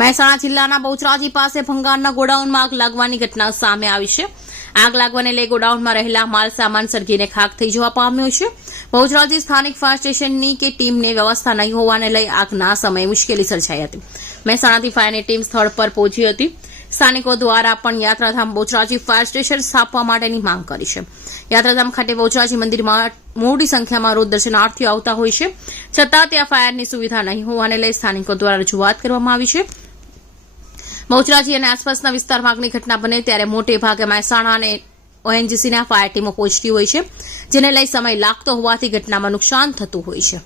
મહેસાણા જિલ્લાના બહુચરાજી પાસે ભંગારના ગોડાઉનમાં આગ લાગવાની ઘટના સામે આવી છે. આગ લાગવાને લઈ ગોડાઉનમાં રહેલા માલ સામાન સળગીને ખાખ થઈ જવા પામ્યો છે. બહુચરાજી સ્થાનિક ફાયર સ્ટેશનની કે ટીમને વ્યવસ્થા નહીં હોવાને લઈ આગના સમયે મુશ્કેલી સર્જાઈ હતી. મહેસાણાથી ફાયરની ટીમ સ્થળ પર પહોંચી હતી. સ્થાનિકો દ્વારા પણ યાત્રાધામ બહુચરાજી ફાયર સ્ટેશન સ્થાપવા માટેની માંગ કરી છે. યાત્રાધામ ખાતે બહુચરાજી મંદિરમાં મોટી સંખ્યામાં રોજ દર્શનાર્થીઓ આવતા હોય છે, છતાં ત્યાં ફાયરની સુવિધા નહીં હોવાને લઈ સ્થાનિકો દ્વારા રજૂઆત કરવામાં આવી છે. બહુચરાજી અને આસપાસના વિસ્તારમાં આગની ઘટના બને ત્યારે મોટે ભાગે મહેસાણા અને ઓએનજીસીના ફાયર ટીમો પહોંચતી હોય છે, જેને લઈ સમય લાગતો હોવાથી ઘટનામાં નુકસાન થતું હોય છે.